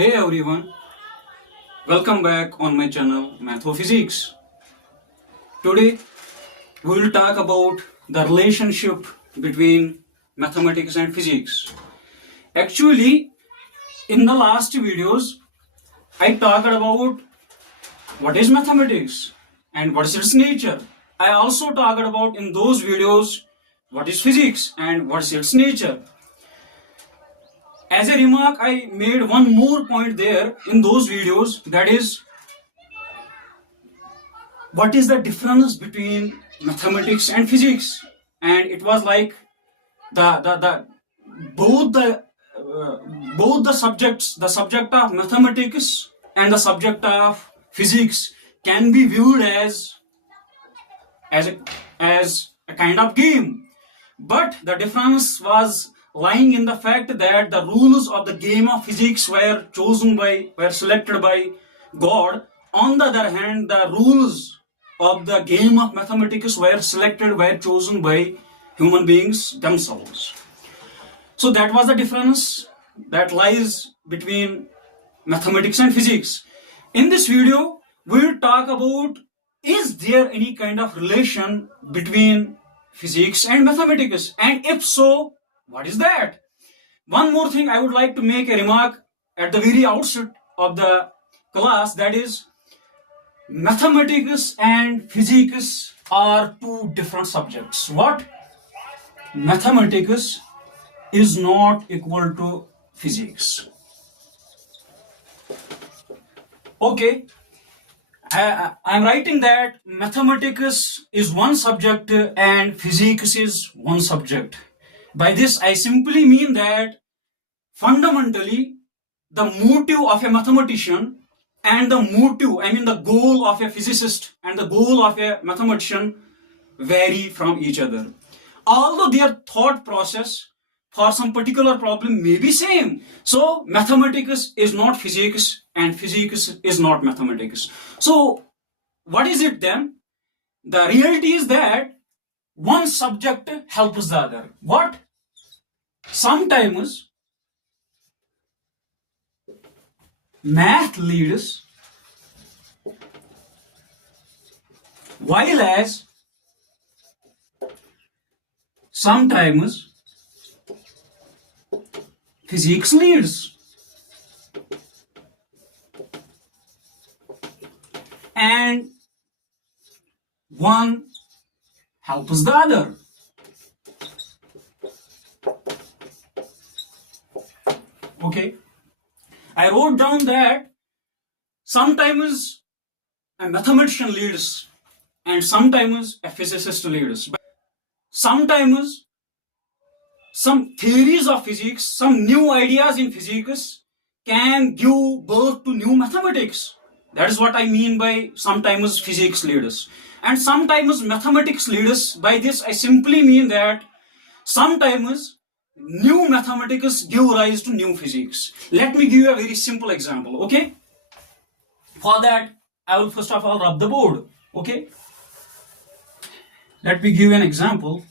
Hey everyone, welcome back on my channel Mathematicians. Today we will talk about the relationship between mathematics and physics. Actually, in the last videos, I talked about what is mathematics and what is its nature. I also talked about in those videos what is physics and what is its nature. As a remark, I made one more point there in those videos, that is, what is the difference between mathematics and physics? And it was like the both the both the subjects, the subject of mathematics and the subject of physics, can be viewed as a, as a kind of game. But the difference was lying in the fact that the rules of the game of physics were selected by God. On the other hand, the rules of the game of mathematics were chosen by human beings themselves. So that was the difference that lies between mathematics and physics. In this video, we will talk about, is there any kind of relation between physics and mathematics, and if so, what is that? One more thing, I would like to make a remark at the very outset of the class, that is, mathematics and physics are two different subjects. What? Mathematics is not equal to physics. Okay, I'm writing that mathematics is one subject and physics is one subject. By this, I simply mean that fundamentally the motive of a mathematician and the goal of a physicist and the goal of a mathematician vary from each other. Although their thought process for some particular problem may be same. So mathematics is not physics and physics is not mathematics. So what is it then? The reality is that one subject helps the other. What? Sometimes math leads, while as sometimes physics leads. And one helps the other. Okay, I wrote down that sometimes a mathematician leads and sometimes a physicist leads. Sometimes some theories of physics, some new ideas in physics can give birth to new mathematics. That is what I mean by sometimes physics leads. And sometimes mathematics leads. By this, I simply mean that sometimes new mathematics give rise to new physics. Let me give you a very simple example, okay? For that, I will first of all rub the board, okay? Let me give you an example.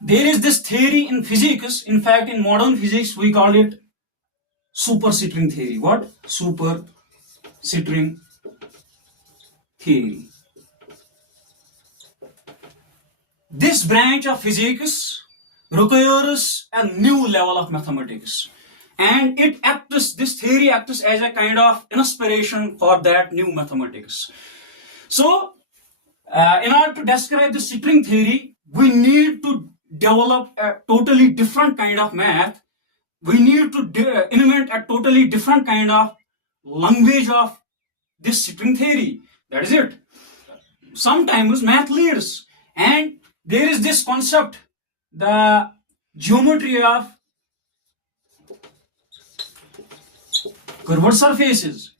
There is this theory in physics, in fact in modern physics we call it supersitting theory. What? Supersitting theory. This branch of physics requires a new level of mathematics, and this theory acts as a kind of inspiration for that new mathematics. So, in order to describe the string theory, we need to develop a totally different kind of math. We need to invent a totally different kind of language of this string theory. That is it. Sometimes math leads, and there is this concept, the geometry of curved surfaces.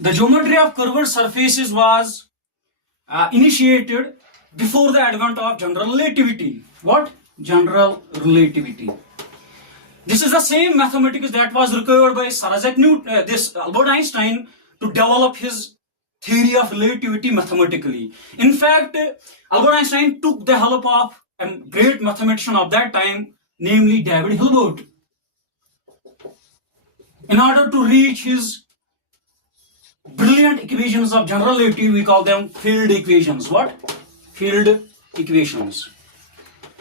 The geometry of curved surfaces was initiated before the advent of general relativity. What? General relativity. This is the same mathematics that was required by Albert Einstein to develop his theory of relativity mathematically. In fact, Albert Einstein took the help of a great mathematician of that time, namely David Hilbert. In order to reach his brilliant equations of general relativity, we call them field equations. What? Field equations.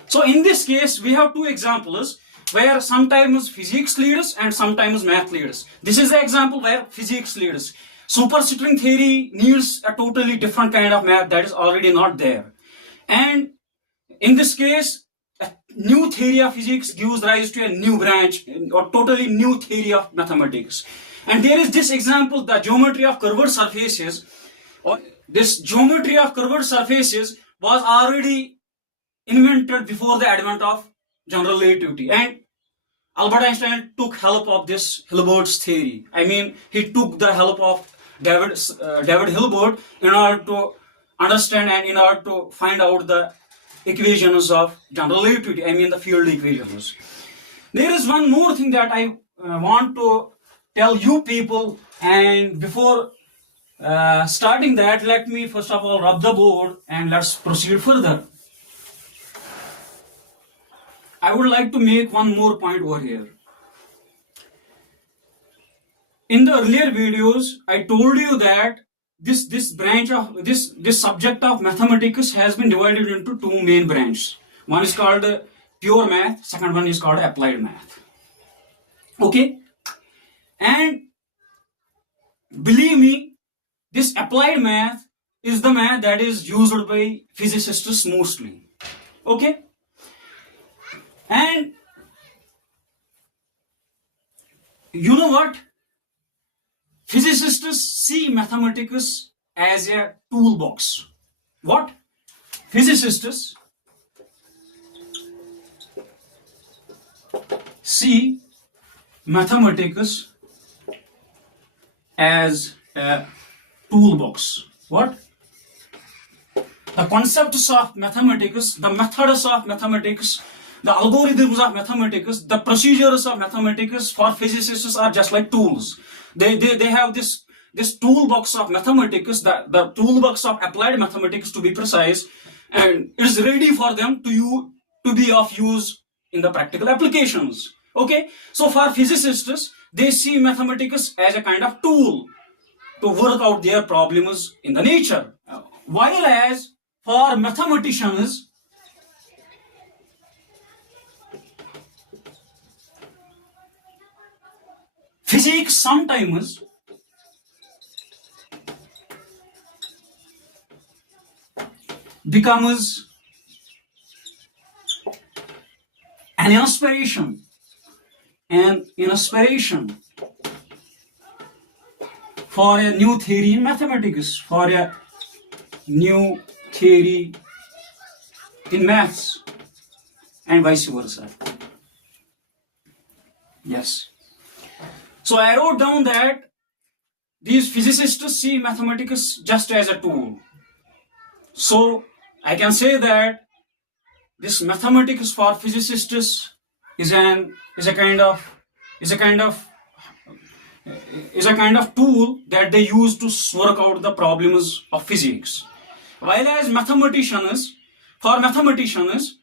So in this case, we have two examples where sometimes physics leads and sometimes math leads. This is the example where physics leads. Superstring theory needs a totally different kind of math that is already not there. And in this case, a new theory of physics gives rise to a new branch or totally new theory of mathematics. And there is this example, the geometry of curved surfaces. This geometry of curved surfaces was already invented before the advent of general relativity, and Albert Einstein took help of this Hilbert's theory. I mean, he took the help of David Hilbert in order to understand and in order to find out the equations of general relativity. I mean, the field equations. There is one more thing that I want to tell you people, and before starting that, let me first of all rub the board and let's proceed further. I would like to make one more point over here. In the earlier videos, I told you that this branch of this subject of mathematics has been divided into two main branches. One is called pure math, second one is called applied math. Okay? And believe me, this applied math is the math that is used by physicists mostly. Okay? And you know what? Physicists see mathematics as a toolbox. What? Physicists see mathematics as a toolbox. What? The concepts of mathematics, the methods of mathematics, the algorithms of mathematics, the procedures of mathematics for physicists are just like tools. They have this toolbox of mathematics, the toolbox of applied mathematics to be precise, and it is ready for them to be of use in the practical applications. Okay? So for physicists, they see mathematics as a kind of tool to work out their problems in the nature. While as for mathematicians, physics sometimes becomes an inspiration for a new theory in mathematics, for a new theory in maths, and vice versa. Yes. So I wrote down that these physicists see mathematics just as a tool. So I can say that this mathematics for physicists is a kind of tool that they use to work out the problems of physics. While as for mathematicians,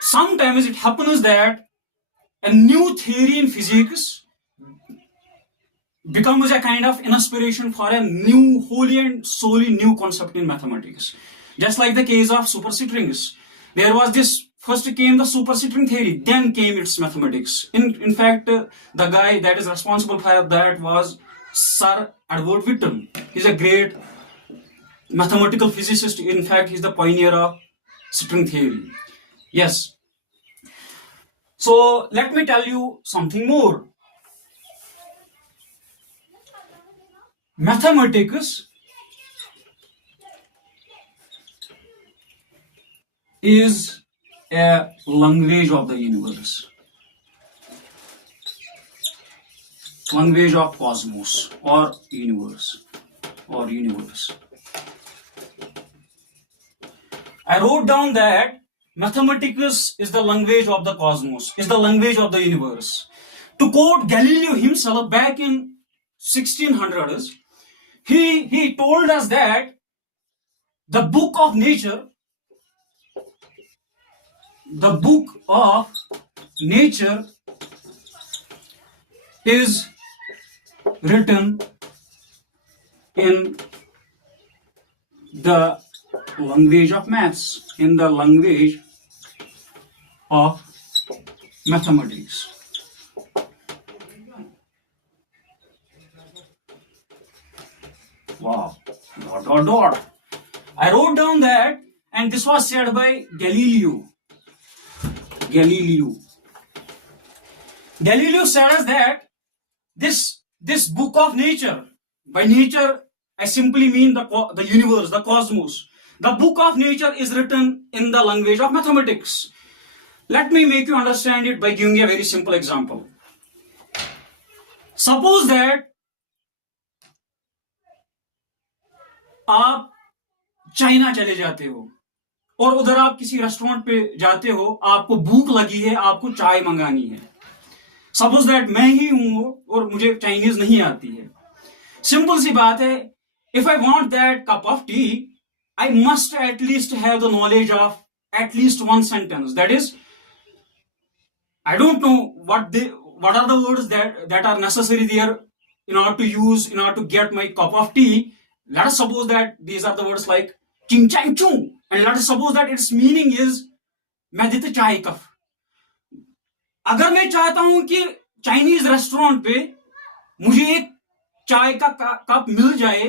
sometimes it happens that a new theory in physics becomes a kind of inspiration for a new, wholly and solely new concept in mathematics. Just like the case of superstrings. There was this, first came the superstring theory, then came its mathematics. In fact, the guy that is responsible for that was Sir Edward Witten. He's a great mathematical physicist. In fact, he's the pioneer of string theory. Yes. So let me tell you something more. Mathematics is a language of the universe, language of cosmos or universe. I wrote down that mathematics is the language of the cosmos, is the language of the universe. To quote Galileo himself back in 1600s, he told us that the book of nature the book of nature is written in the language of maths, in the language of mathematics. Wow. Dot, dot, dot. I wrote down that, and this was said by Galileo. Galileo said us that this book of nature, by nature I simply mean the universe, the cosmos. The book of nature is written in the language of mathematics. Let me make you understand it by giving a very simple example. Suppose that आप China चले जाते हो और उधर आप किसी restaurant पे जाते हो, आपको भूख लगी है, आपको चाय मंगानी है. सपोज दैट मैं ही हूं और मुझे चाइनीज नहीं आती है. सिंपल सी बात है, if I want that cup of T, I must at least have the knowledge of at least one sentence. That is, I don't know what are the words that are necessary there in order to use, in order to get my cup of tea. Let us suppose that these are the words like ching chang chung, and let us suppose that its meaning is मैं देते चाय cup. अगर मैं चाहता हूं कि Chinese restaurant पे मुझे एक चाय का कप मिल जाए,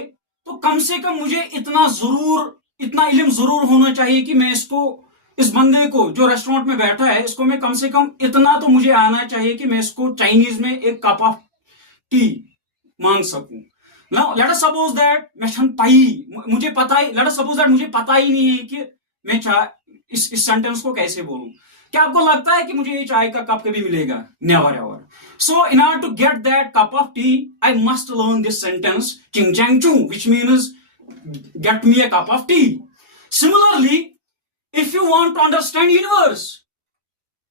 तो कम से कम मुझे इतना इल्म जरूर होना चाहिए कि मैं इस बंदे को जो रेस्टोरेंट में बैठा है, इसको मैं कम से कम इतना तो मुझे आना चाहिए कि मैं इसको चाइनीज में एक कप ऑफ टी मांग सकूं. Now let us suppose that मुझे पता ही नहीं है कि मैं इस सेंटेंस को कैसे बोलूं. क्या आपको लगता है कि मुझे ये चाय का कप कभी मिलेगा? Never ever. So in order to get that cup of tea, I must learn this sentence ching chang chung, which means get me a cup of tea. Similarly, if you want to understand universe,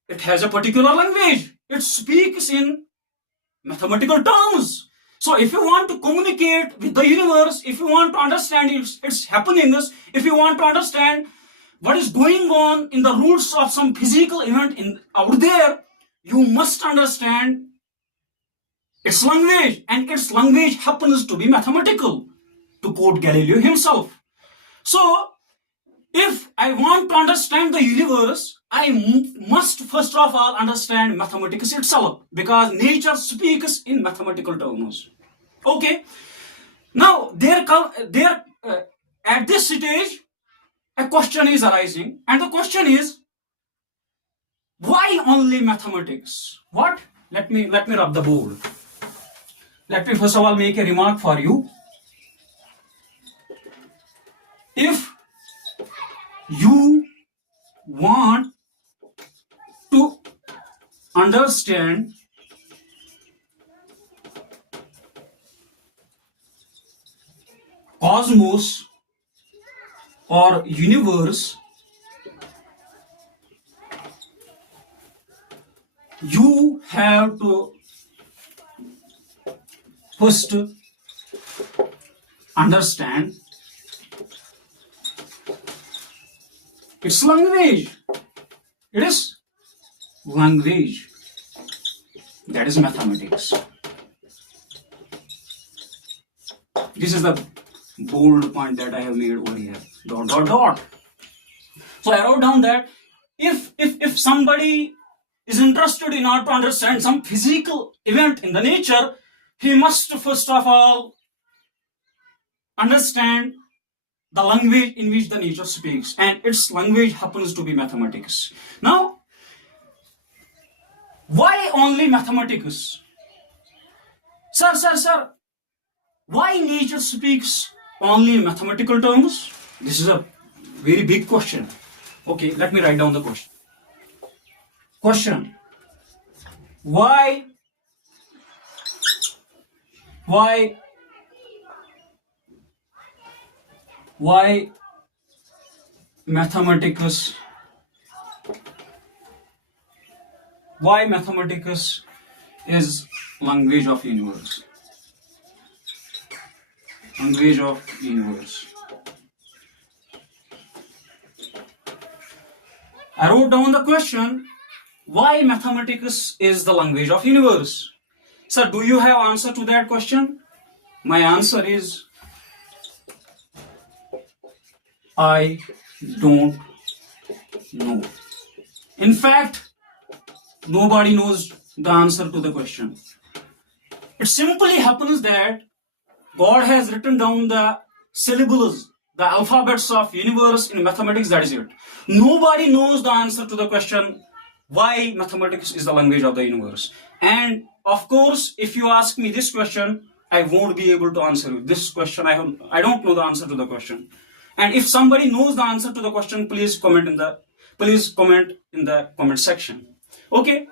it has a particular language. It speaks in mathematical terms. So if you want to communicate with the universe, if you want to understand its happenings, if you want to understand what is going on in the roots of some physical event out there, you must understand its language, and its language happens to be mathematical, to quote Galileo himself. So if I want to understand the universe, I must first of all understand mathematics itself, because nature speaks in mathematical terms. Okay. Now at this stage, a question is arising, and the question is, why only mathematics? What? Let me rub the board. Let me first of all make a remark for you. If you want to understand cosmos or universe, you have to first understand its language. It is language. That is mathematics. This is the bold point that I have made over here. Dot dot dot. So I wrote down that if somebody is interested in order to understand some physical event in the nature, he must first of all understand the language in which the nature speaks, and its language happens to be mathematics. Now, why only mathematics? Sir, why nature speaks only in mathematical terms? This is a very big question. Okay, let me write down the question. Question: Why mathematics? Why mathematics is language of universe? Language of universe. I wrote down the question, why mathematics is the language of universe? Sir, do you have answer to that question? My answer is, I don't know. In fact, nobody knows the answer to the question. It simply happens that God has written down the syllables, the alphabets of universe in mathematics, that is it. Nobody knows the answer to the question, why mathematics is the language of the universe. And of course, if you ask me this question, I won't be able to answer you. This question, I don't know the answer to the question. And if somebody knows the answer to the question, please comment in the comment section. Okay,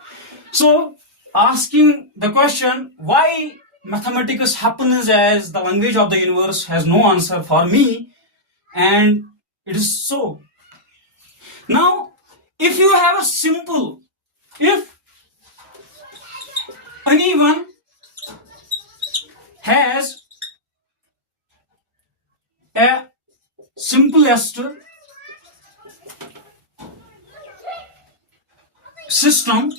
so asking the question, why mathematics happens as the language of the universe, has no answer for me, and it is so. Now, if anyone has a simplest system,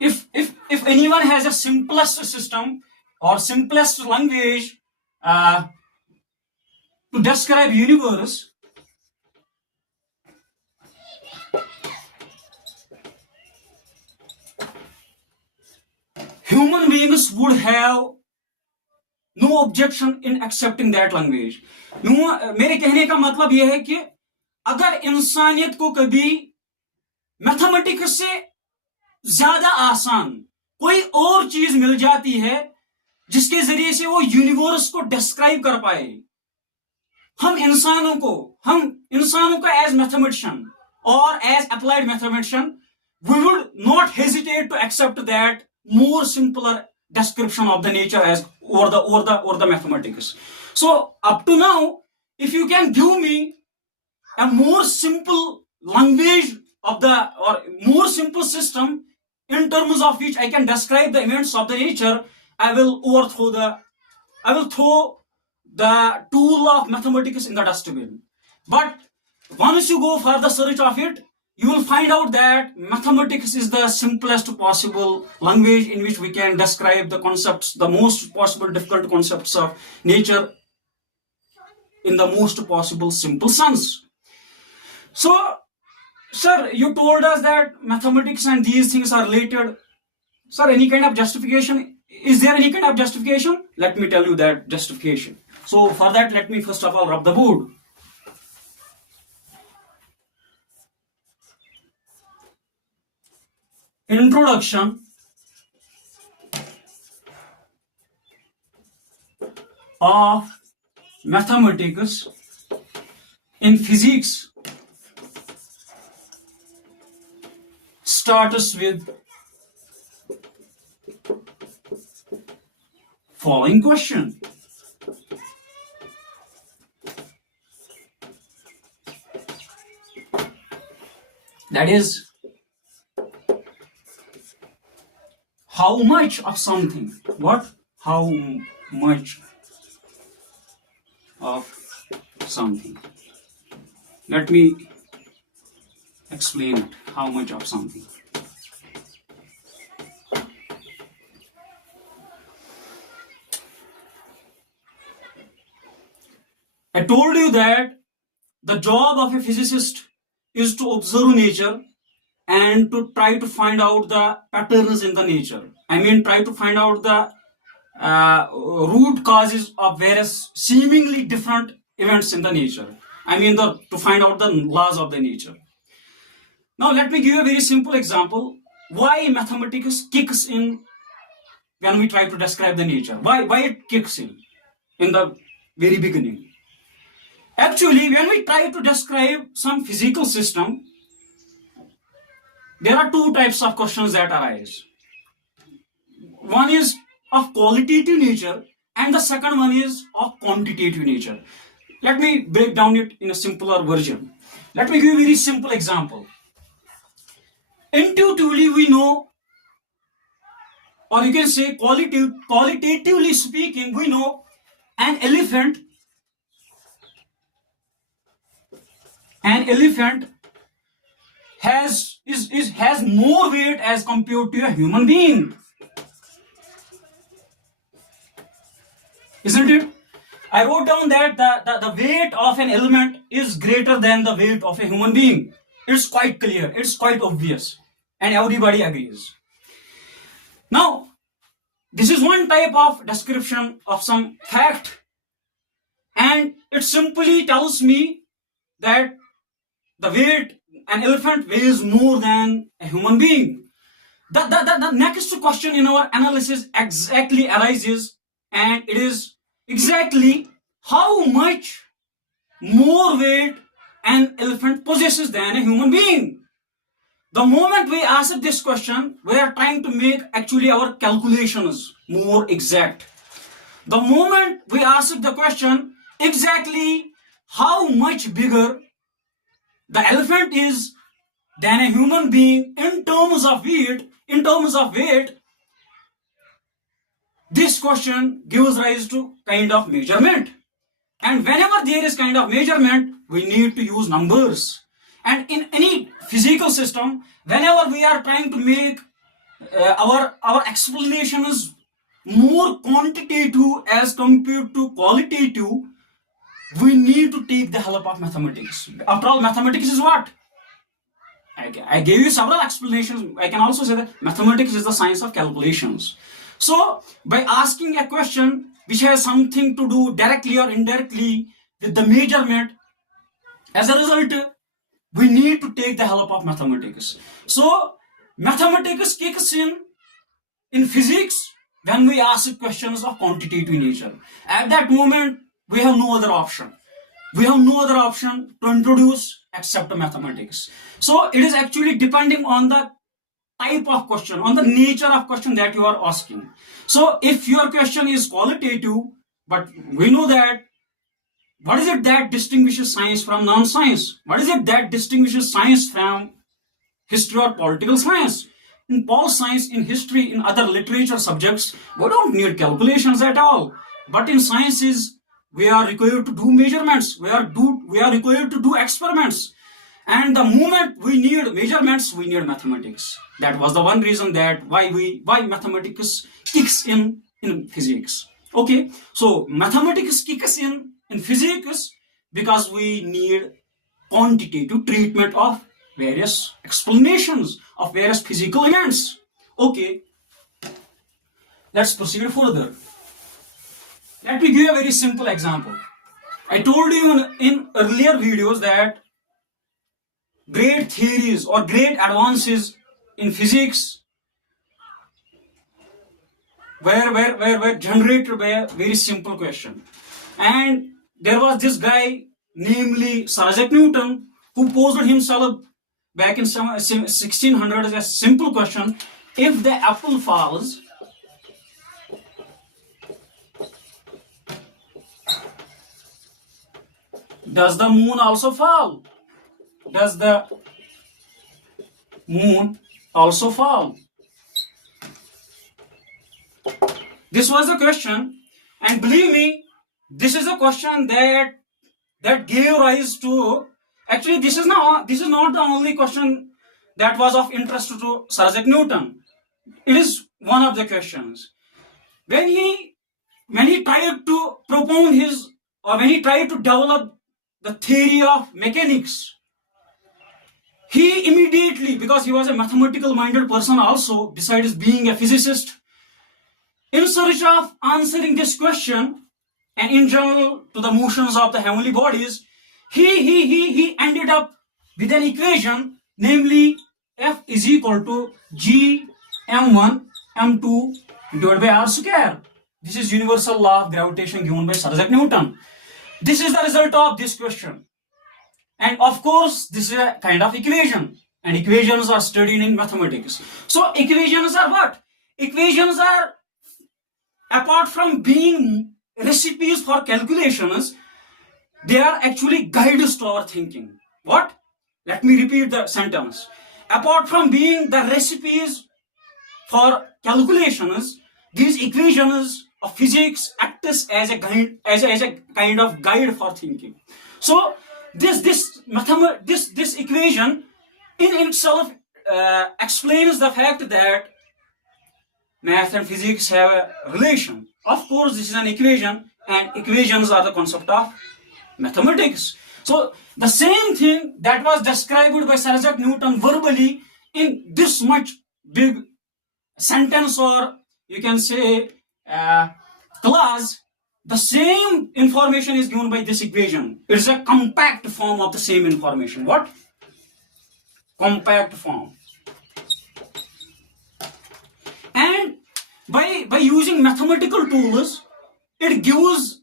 if anyone has a simplest system or simplest language to describe universe, human beings would have no objection in accepting that language. मेरे कहने का मतलब यह है कि अगर इंसानियत को कभी मैथमेटिक्स से ज्यादा आसान कोई और चीज मिल जाती है जिसके जरिए से वो यूनिवर्स को डिस्क्राइब कर पाए, हम इंसानों को एज मैथमेटिशियन और as applied mathematician, we would not hesitate to accept that more simpler description of the nature as or the mathematics. So up to now, if you can give me a more simple language of or more simple system in terms of which I can describe the events of the nature, I will throw the tool of mathematics in the dustbin. But once you go for the search of it, you will find out that mathematics is the simplest possible language in which we can describe the concepts, the most possible difficult concepts of nature in the most possible simple sense. So, sir, you told us that mathematics and these things are related. Sir, any kind of justification? Is there any kind of justification? Let me tell you that justification. So, for that, let me first of all rub the board. Introduction of mathematics in physics starts with following question. That is, how much of something? What? How much of something? Let me explain it. How much of something? I told you that the job of a physicist is to observe nature and to try to find out the patterns in the nature. I mean, try to find out the root causes of various seemingly different events in the nature. I mean, to find out the laws of the nature. Now, let me give you a very simple example. Why mathematics kicks in when we try to describe the nature? Why it kicks in the very beginning? Actually, when we try to describe some physical system, there are two types of questions that arise. One is of qualitative nature and the second one is of quantitative nature. Let me break down it in a simpler version. Let me give you a very simple example. Intuitively we know, or you can say qualitatively speaking, we know an elephant an elephant has more weight as compared to a human being, isn't it? I wrote down that the weight of an element is greater than the weight of a human being. It's quite clear, it's quite obvious, and everybody agrees. Now, this is one type of description of some fact, and it simply tells me that an elephant weighs more than a human being. The next question in our analysis exactly arises, and it is exactly how much more weight an elephant possesses than a human being. The moment we ask this question, we are trying to make actually our calculations more exact. The moment we ask the question exactly how much bigger the elephant is than a human being in terms of weight, this question gives rise to kind of measurement. And whenever there is kind of measurement, we need to use numbers. And in any physical system, whenever we are trying to make our explanations more quantitative as compared to qualitative, we need to take the help of mathematics. After all, mathematics is what? I gave you several explanations. I can also say that mathematics is the science of calculations. So, by asking a question which has something to do directly or indirectly with the measurement, as a result, we need to take the help of mathematics. So, mathematics kicks in physics when we ask questions of quantitative nature. At that moment, we have no other option. We have no other option to introduce except mathematics. So, it is actually depending on the type of question, on the nature of question that you are asking. So, if your question is qualitative, but we know that what is it that distinguishes science from non-science? What is it that distinguishes science from history or political science? In pol science, in history, in other literature subjects, we don't need calculations at all. But in sciences, we are required to do measurements. We are required to do experiments. And the moment we need measurements, we need mathematics. That was the one reason that why mathematics kicks in physics. Okay, so mathematics kicks in physics because we need quantitative treatment of various explanations of various physical events. Okay, let's proceed further. Let me give you a very simple example. I told you in earlier videos that great theories or great advances in physics were generated by a very simple question. And there was this guy, namely Sir Isaac Newton, who posed himself back in 1600 as a simple question: if the apple falls, does the moon also fall? Does the moon also fall? This was the question, and believe me, this is a question that gave rise to. Actually, this is not the only question that was of interest to Sir Isaac Newton. It is one of the questions. When he tried to propound when he tried to develop the theory of mechanics, he immediately, because he was a mathematical minded person also, besides being a physicist, in search of answering this question and in general to the motions of the heavenly bodies, he ended up with an equation, namely F is equal to G m1 m2 divided by r square. This is universal law of gravitation given by Sir Isaac Newton. This is the result of this question. And of course, this is a kind of equation. And equations are studied in mathematics. So equations are what? Equations are, apart from being recipes for calculations, they are actually guides to our thinking. What? Let me repeat the sentence. Apart from being the recipes for calculations, these equations of physics act as a kind of guide for thinking. So this equation in itself explains the fact that math and physics have a relation. Of course, this is an equation, and equations are the concept of mathematics. So the same thing that was described by Sir Isaac Newton verbally in this much big sentence, or you can say clause, the same information is given by this equation. It is a compact form of the same information. What? Compact form. And by using mathematical tools, it gives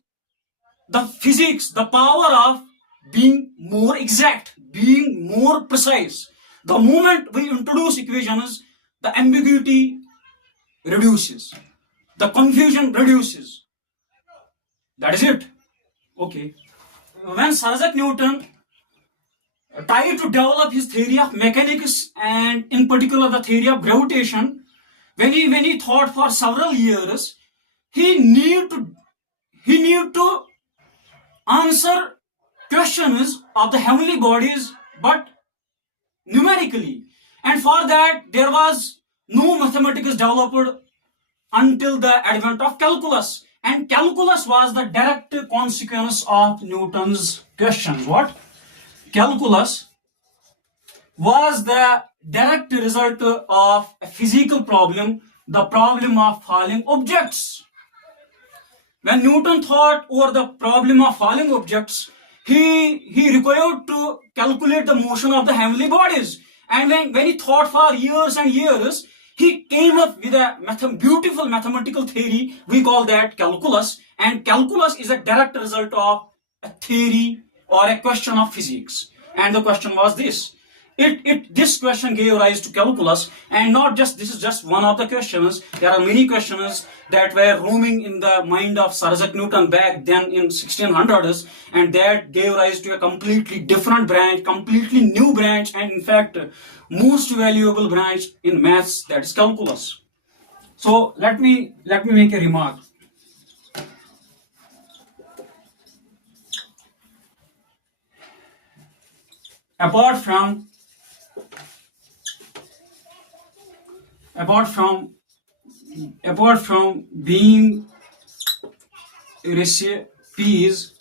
the physics the power of being more exact, being more precise. The moment we introduce equations, the ambiguity reduces, the confusion reduces. That is it. Okay. When Sir Isaac Newton tried to develop his theory of mechanics, and in particular the theory of gravitation, when he thought for several years, he need to answer questions of the heavenly bodies, but numerically. And for that, there was no mathematics developed until the advent of calculus. And calculus was the direct consequence of Newton's questions. What? Calculus was the direct result of a physical problem, the problem of falling objects. When Newton thought over the problem of falling objects, he required to calculate the motion of the heavenly bodies. And when he thought for years and years, he came up with a beautiful mathematical theory. We call that calculus. And calculus is a direct result of a theory or a question of physics. And the question was this. This question gave rise to calculus, and not just this is just one of the questions. There are many questions that were roaming in the mind of Sir Isaac Newton back then in 1600s, and that gave rise to a completely different branch, completely new branch, and in fact, most valuable branch in maths, that is calculus. So let me make a remark. Apart from being recipes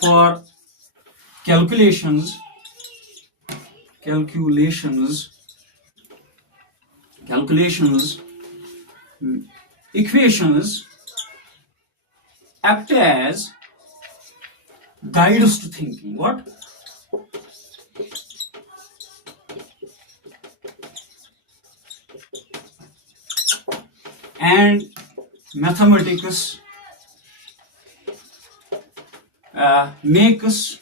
for calculations, equations act as guides to thinking. What? And mathematics makes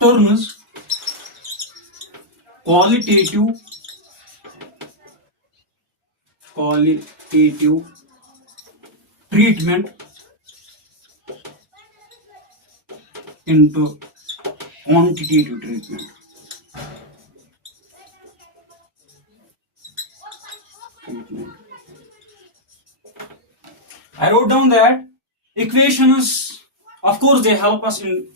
terms qualitative treatment into quantitative treatment. I wrote down that equations, of course, they help us in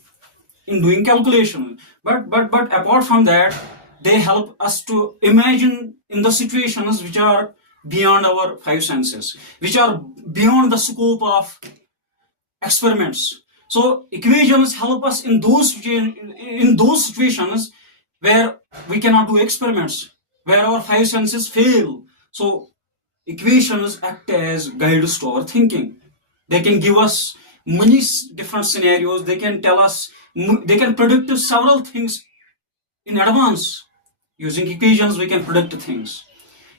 doing calculation, but apart from that, they help us to imagine in the situations which are beyond our five senses, which are beyond the scope of experiments. So equations help us in those situations where we cannot do experiments, where our five senses fail. So equations act as guides to our thinking. They can give us many different scenarios. They can tell us, they can predict several things in advance. Using equations, we can predict things.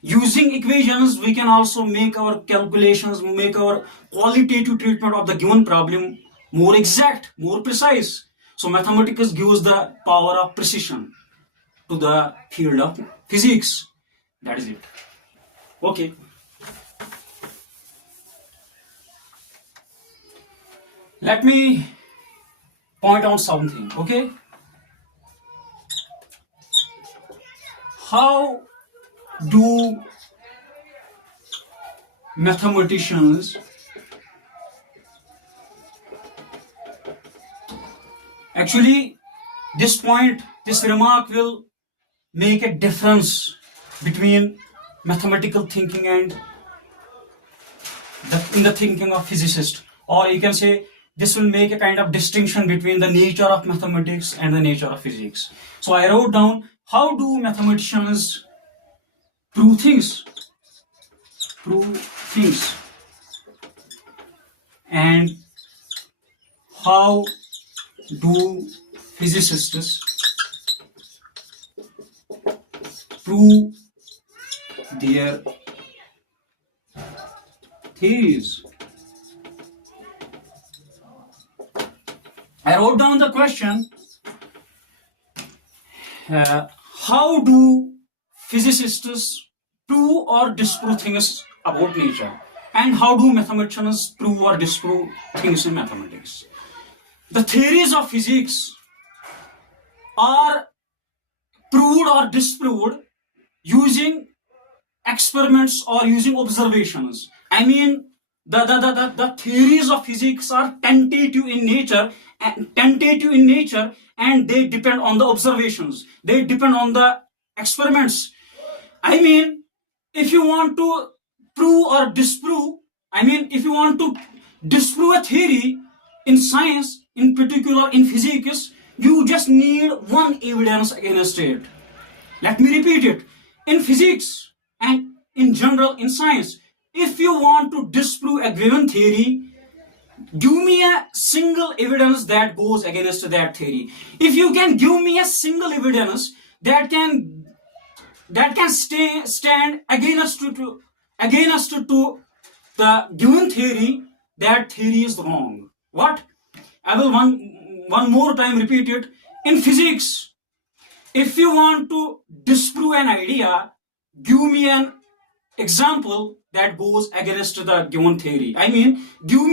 Using equations, we can also make our calculations, make our qualitative treatment of the given problem more exact, more precise. So mathematics gives the power of precision to the field of physics. That is it. Okay. Let me point out something, okay? How do mathematicians Actually, this remark will make a difference between mathematical thinking and in the thinking of physicists, or you can say this will make a kind of distinction between the nature of mathematics and the nature of physics. So I wrote down, how do mathematicians prove things? Prove things. And how do physicists prove their theories? I wrote down the question, how do physicists prove or disprove things about nature, and how do mathematicians prove or disprove things in mathematics? The theories of physics are proved or disproved using experiments or using observations. I mean, the theories of physics are tentative in nature, and they depend on the observations. They depend on the experiments. I mean, if you want to prove or disprove, if you want to disprove a theory in science, in particular in physics, you just need one evidence against it. Let me repeat it. In physics and in general in science, if you want to disprove a given theory, give me a single evidence that goes against that theory. If you can give me a single evidence that can stand against to the given theory, that theory is wrong. What? I will one more time repeat it. In physics, if you want to disprove an idea, give me an example that goes against the given theory. Give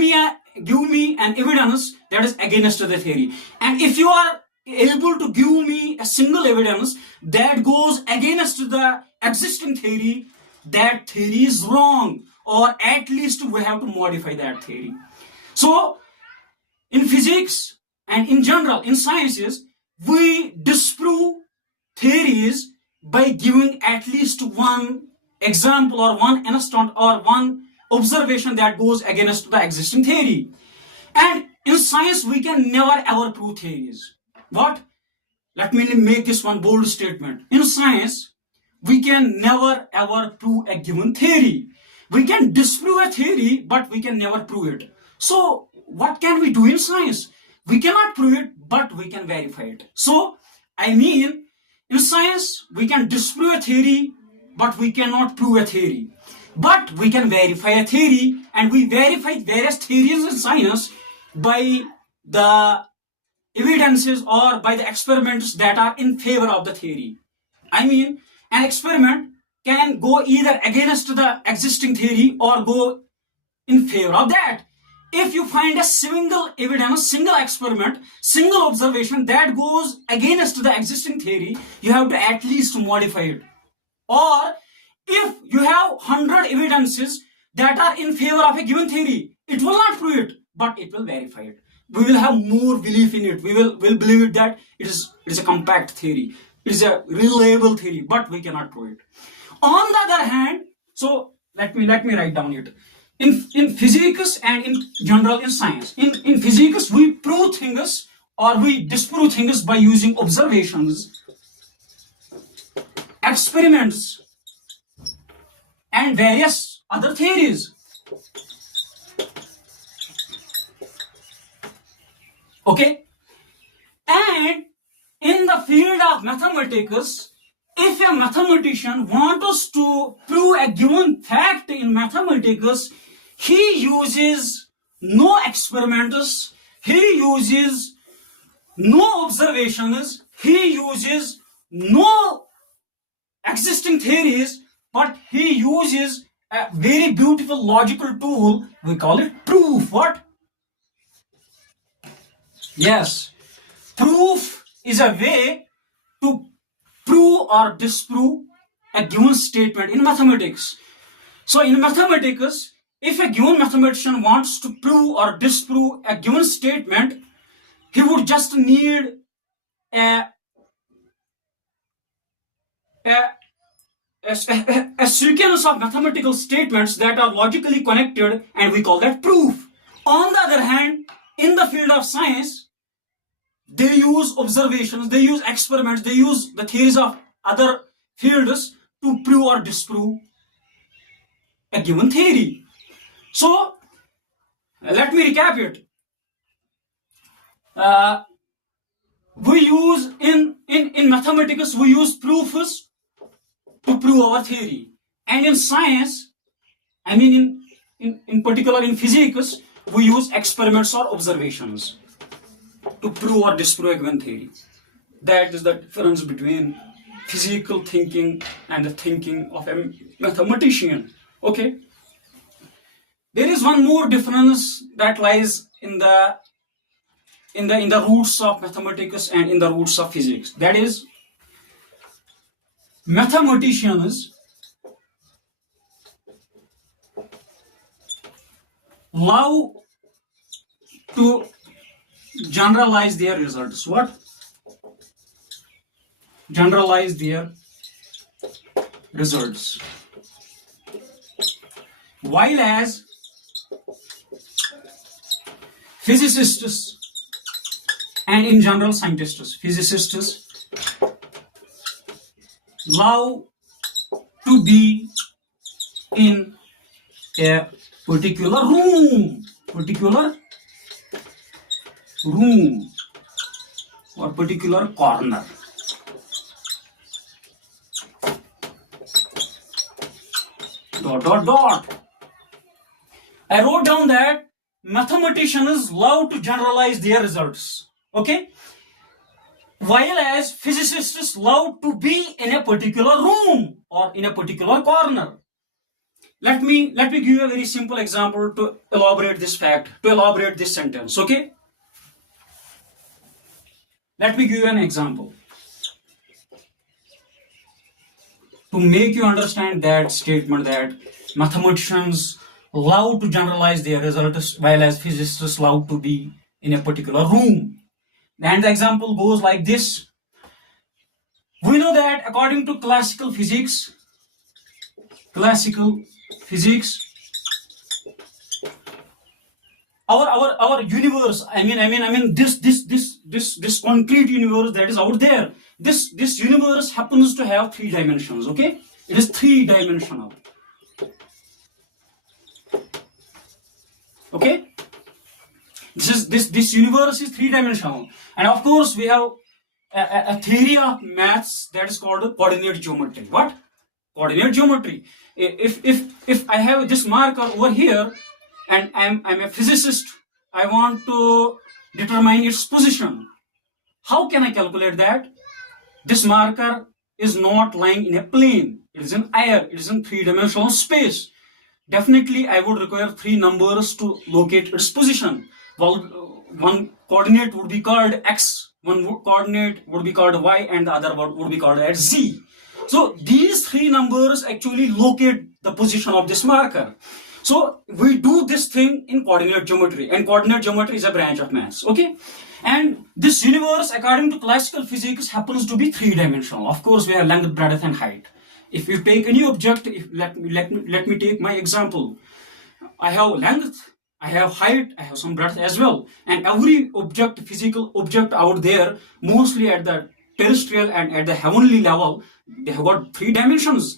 me an evidence that is against the theory. And if you are able to give me a single evidence that goes against the existing theory, that theory is wrong, or at least we have to modify that theory. So in physics and in general in sciences, we disprove theories by giving at least one example or one instant or one observation that goes against the existing theory. And in science, we can never ever prove theories. What? Let me make this one bold statement. In science, we can never ever prove a given theory. We can disprove a theory, but we can never prove it. So what can we do in science? We cannot prove it, but we can verify it. So in science, we can disprove a theory, but we cannot prove a theory. But we can verify a theory, and we verify various theories in science by the evidences or by the experiments that are in favor of the theory. An experiment can go either against the existing theory or go in favor of that. If you find a single evidence, single experiment, single observation that goes against the existing theory, you have to at least modify it. Or if you have 100 evidences that are in favor of a given theory, it will not prove it, but it will verify it. We will have more belief in it. We will believe that it is a compact theory. It is a reliable theory, but we cannot prove it. On the other hand, so let me write down it. In physics and in general in science, in physics we prove things or we disprove things by using observations, experiments, and various other theories. Okay? And in the field of mathematics, if a mathematician wants to prove a given fact in mathematics, he uses no experiments, he uses no observations, he uses no existing theories, but he uses a very beautiful logical tool. We call it proof. What? Yes, proof is a way to prove or disprove a given statement in mathematics. So in mathematics, if a given mathematician wants to prove or disprove a given statement, he would just need a sequence of mathematical statements that are logically connected, and we call that proof. On the other hand, in the field of science, they use observations, they use experiments, they use the theories of other fields to prove or disprove a given theory. So, let me recap it. We use in mathematics, we use proofs to prove our theory, and in science, I mean in particular in physics, we use experiments or observations to prove or disprove a given theory. That is the difference between physical thinking and the thinking of a mathematician. Okay. There is one more difference that lies in the roots of mathematics and in the roots of physics. That is, mathematicians love to generalize their results. What? Generalize their results. While as physicists and in general scientists, physicists love to be in a particular room or particular corner. I wrote down that mathematicians love to generalize their results. Okay? While as physicists love to be in a particular room or in a particular corner. Let me give you a very simple example to elaborate this fact, to elaborate this sentence. Okay? Let me give you an example to make you understand that statement that mathematicians love to generalize their results while as physicists love to be in a particular room. And the example goes like this. We know that according to classical physics, our universe, I mean this concrete universe that is out there, this universe happens to have 3 dimensions. Okay, it is 3-dimensional. Okay, this universe is 3-dimensional, and of course we have a theory of maths that is called coordinate geometry. What? Coordinate geometry. If I have this marker over here and I'm a physicist, I want to determine its position. How can I calculate that? This marker is not lying in a plane. It is in air. It is in 3-dimensional space. Definitely, I would require 3 numbers to locate its position. Well, one coordinate would be called x, one coordinate would be called y, and the other would be called as z. So these 3 numbers actually locate the position of this marker. So we do this thing in coordinate geometry, and coordinate geometry is a branch of maths. Okay, and this universe, according to classical physics, happens to be 3-dimensional. Of course, we have length, breadth, and height. If you take any object, let me take my example. I have length, I have height, I have some breadth as well, and every object, physical object out there, mostly at the terrestrial and at the heavenly level, they have got 3 dimensions.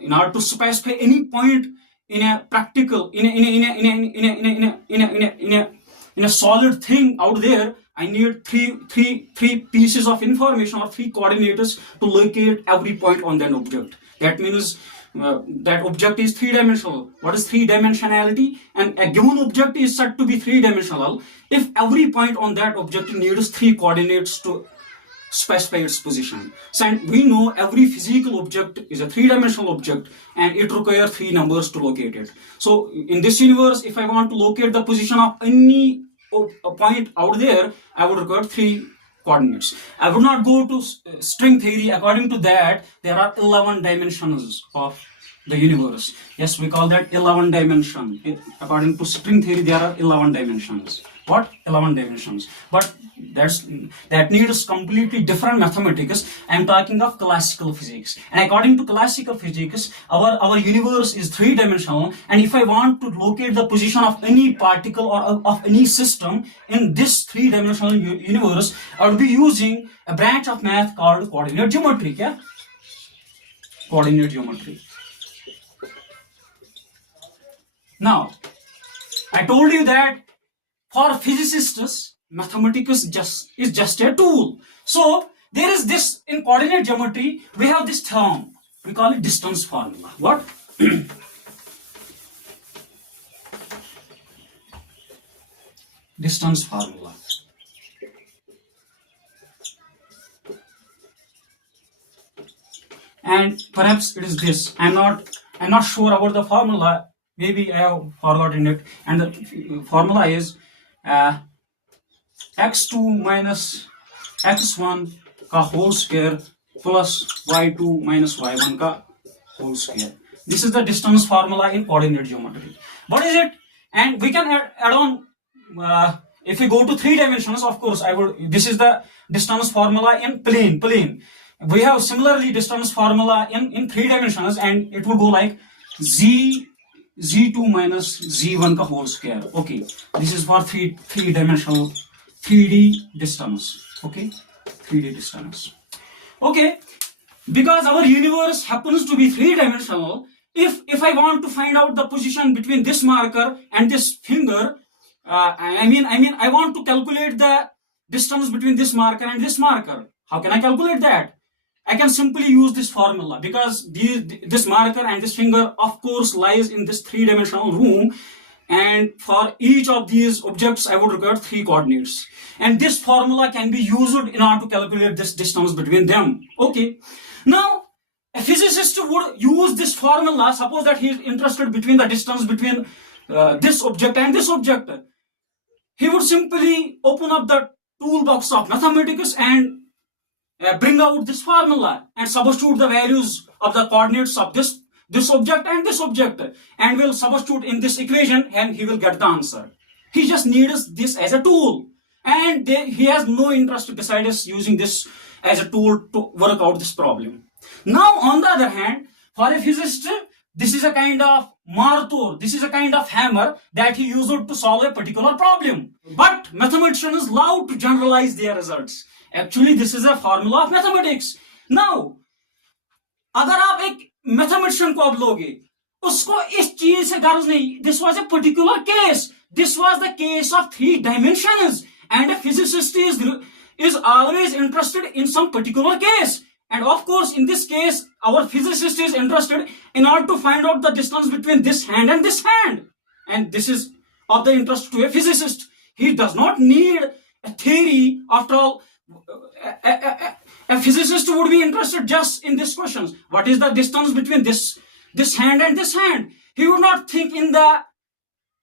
In order to specify any point in a practical, in a solid thing out there, I need three pieces of information or 3 coordinates to locate every point on that object. That means that object is 3-dimensional. What is 3-dimensionality? And a given object is said to be 3-dimensional if every point on that object needs 3 coordinates to specify its position. So, and we know every physical object is a 3-dimensional object and it requires 3 numbers to locate it. So in this universe, if I want to locate the position of any point out there, I would require 3 coordinates. I would not go to string theory. According to that, there are 11 dimensions of the universe. Yes, we call that 11 dimension. According to string theory, there are 11 dimensions. What? 11 dimensions. But that needs completely different mathematics. I am talking of classical physics. And according to classical physics, our universe is three-dimensional. And if I want to locate the position of any particle or of any system in this three-dimensional universe, I would be using a branch of math called coordinate geometry. Yeah? Coordinate geometry. Now, I told you that for physicists, mathematics is just a tool. So there is this in coordinate geometry. We have this term. We call it distance formula. What? Distance formula. And perhaps it is this. I'm not sure about the formula. Maybe I have forgotten it. And the formula is x2 minus x1 का whole square plus y2 minus y1 का whole square. This is the distance formula in coordinate geometry. What is it? And we can add on. If we go to three dimensions, of course, this is the distance formula in plane. We have similarly distance formula in three dimensions, and it will go like z2 minus z1 ka whole square. Okay, this is for three dimensional 3D distance. Okay, 3D distance. Okay, because our universe happens to be three dimensional. If I want to find out the position between this marker and this finger, I want to calculate the distance between this marker and this marker. How can I calculate that? I can simply use this formula, because this marker and this finger, of course, lies in this three-dimensional room, and for each of these objects I would require three coordinates, and this formula can be used in order to calculate this distance between them. Okay, now a physicist would use this formula. Suppose that he is interested between the distance between this object and this object. He would simply open up the toolbox of mathematics and bring out this formula and substitute the values of the coordinates of this object and this object, and will substitute in this equation, and he will get the answer. He just needs this as a tool, and he has no interest besides using this as a tool to work out this problem. Now, on the other hand, for a physicist, this is a kind of martor, this is a kind of hammer that he used to solve a particular problem. But mathematicians love to generalize their results. Actually, this is a formula of mathematics. Now, अगर आप एक mathematician को अब लोगे, उसको इस चीज से गर्ज नहीं. This was a particular case. This was the case of three dimensions, and a physicist is always interested in some particular case. And of course, in this case, our physicist is interested in order to find out the distance between this hand and this hand. And this is of the interest to a physicist. He does not need a theory. After all, a physicist would be interested just in these questions. What is the distance between this hand and this hand? He would not think in the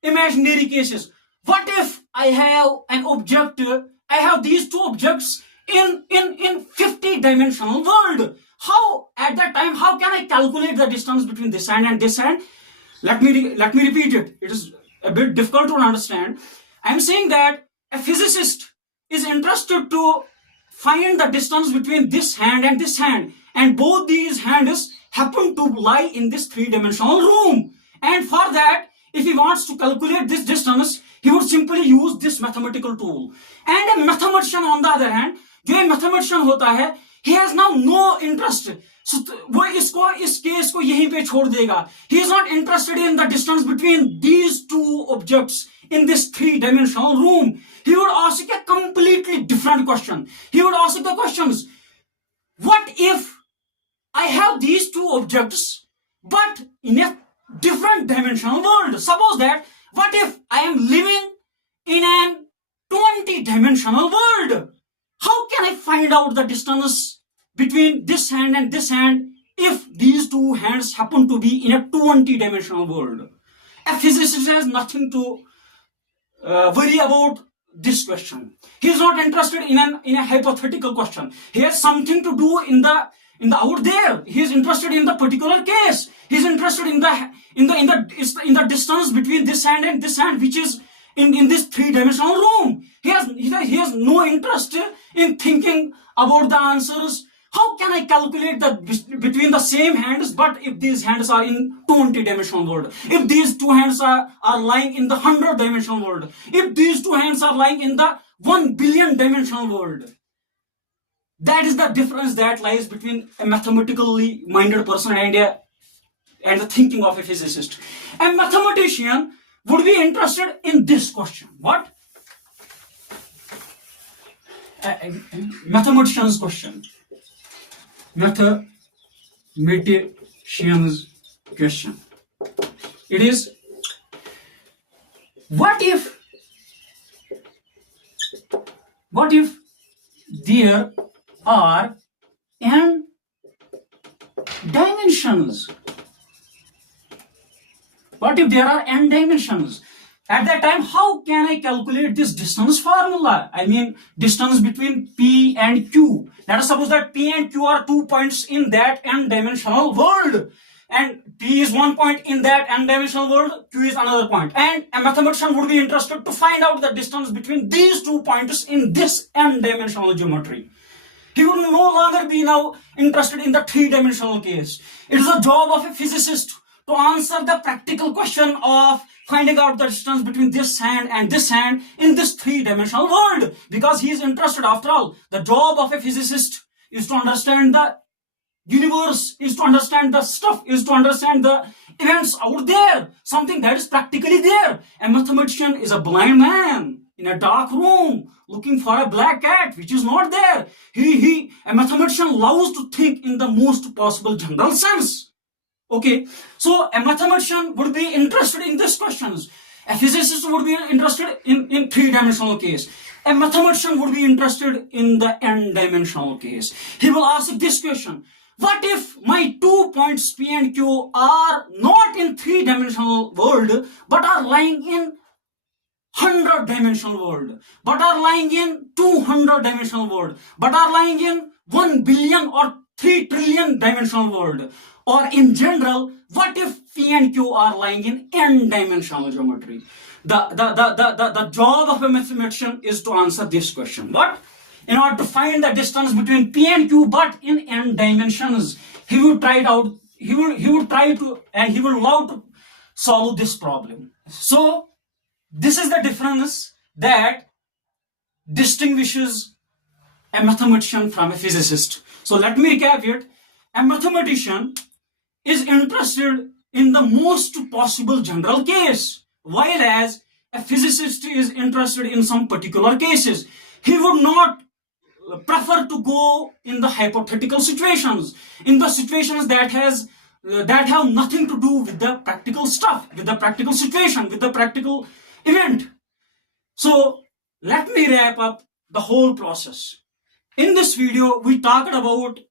imaginary cases. What if I have an object, I have these two objects in 50-dimensional world? How, at that time, how can I calculate the distance between this hand and this hand? Let me repeat it. It is a bit difficult to understand. I am saying that a physicist is interested to find the distance between this hand and this hand, and both these hands happen to lie in this three-dimensional room. And for that, if he wants to calculate this distance, he would simply use this mathematical tool. And a mathematician, on the other hand, जो एक mathematician होता है, he has now no interest. So वो इस case को यहीं पे छोड़ देगा. He is not interested in the distance between these two objects in this three-dimensional room. He would ask a completely different question. He would ask the questions: what if I have these two objects, but in a different dimensional world? Suppose that, what if I am living in an 20-dimensional world? How can I find out the distance between this hand and this hand if these two hands happen to be in a 20-dimensional world? A physicist has nothing to worry about this question. He is not interested in a hypothetical question. He has something to do in the in the out there. He is interested in the particular case. He is interested in the distance between this hand and this hand, which is in this three-dimensional room. He has no interest in thinking about the answers. How can I calculate the between the same hands, but if these hands are in 20-dimensional world, if these two hands are lying in the 100-dimensional world, if these two hands are lying in the 1 billion-dimensional world? That is the difference that lies between a mathematically minded person and the thinking of a physicist. A mathematician would be interested in this question. What? A mathematician's question. Mathematician's question. It is, what if there are n dimensions? What if there are n dimensions? At that time, how can I calculate this distance formula? I mean, distance between P and Q. Let us suppose that P and Q are 2 points in that n-dimensional world. And P is 1 point in that n-dimensional world, Q is another point. And a mathematician would be interested to find out the distance between these 2 points in this n-dimensional geometry. He would no longer be now interested in the three-dimensional case. It is the job of a physicist to answer the practical question of finding out the distance between this hand and this hand in this three-dimensional world, because he is interested. After all, the job of a physicist is to understand the universe, is to understand the stuff, is to understand the events out there, something that is practically there. A mathematician is a blind man in a dark room looking for a black cat which is not there. A mathematician loves to think in the most possible general sense. Okay, so a mathematician would be interested in these questions. A physicist would be interested in three-dimensional case. A mathematician would be interested in the n-dimensional case. He will ask this question: what if my 2 points P and Q are not in three-dimensional world, but are lying in 100-dimensional world, but are lying in 200-dimensional world, but are lying in 1 billion or 3 trillion dimensional world? Or in general, what if P and Q are lying in n-dimensional geometry? The job of a mathematician is to answer this question. What? In order to find the distance between P and Q, but in n dimensions, he would try it out. He would try to, and he would love to solve this problem. So this is the difference that distinguishes a mathematician from a physicist. So let me recap it. A mathematician is interested in the most possible general case, while as a physicist is interested in some particular cases. He would not prefer to go in the hypothetical situations, in the situations that have nothing to do with the practical stuff, with the practical situation, with the practical event. So let me wrap up the whole process. In this video, we talked about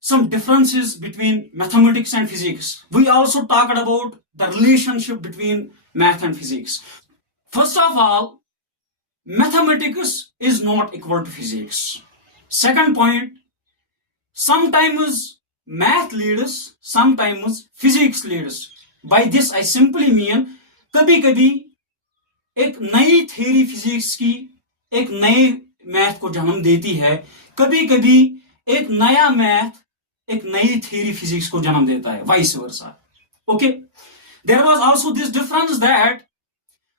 some differences between mathematics and physics. We also talked about the relationship between math and physics. First of all, mathematics is not equal to physics. Second point, sometimes math leads, sometimes physics leads. By this I simply mean, कभी-कभी एक नई theory physics की एक नए math को जन्म देती है, कभी-कभी एक नया मैथ एक नई थ्योरी फिजिक्स को जन्म देता है, vice versa. Okay, there was also this difference that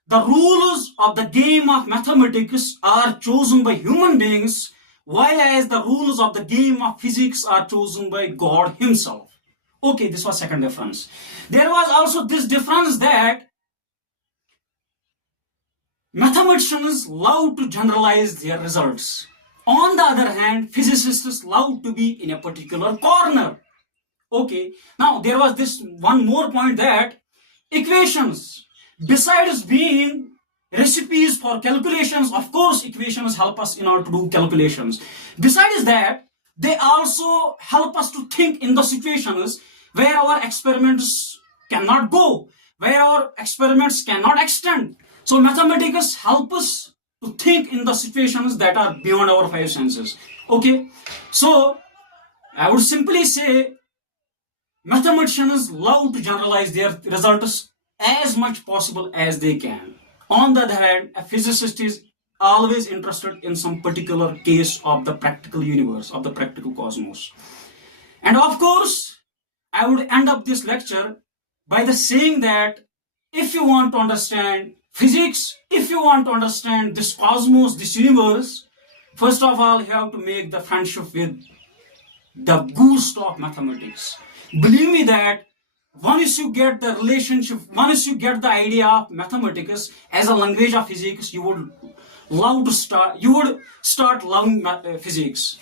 the rules of the game of mathematics are chosen by human beings, while as the rules of the game of physics are chosen by God himself. Okay, this was second difference. There was also this difference that mathematicians love to generalize their results. On the other hand, physicists love to be in a particular corner. Okay, now there was this one more point that equations, besides being recipes for calculations, of course equations help us in order to do calculations. Besides that, they also help us to think in the situations where our experiments cannot go, where our experiments cannot extend. So mathematics help us to think in the situations that are beyond our five senses. Okay, so I would simply say mathematicians love to generalize their results as much possible as they can. On the other hand, a physicist is always interested in some particular case of the practical universe, of the practical cosmos. And of course, I would end up this lecture by the saying that if you want to understand physics, if you want to understand this cosmos, this universe, first of all, you have to make the friendship with the ghost of mathematics. Believe me that once you get the relationship, once you get the idea of mathematics as a language of physics, you would start loving physics.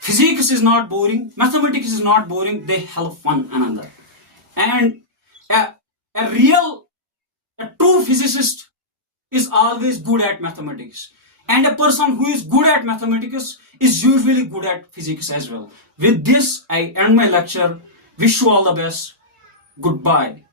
Physics is not boring, mathematics is not boring, they help one another. And a true physicist is always good at mathematics. And a person who is good at mathematics is usually good at physics as well. With this, I end my lecture. Wish you all the best. Goodbye.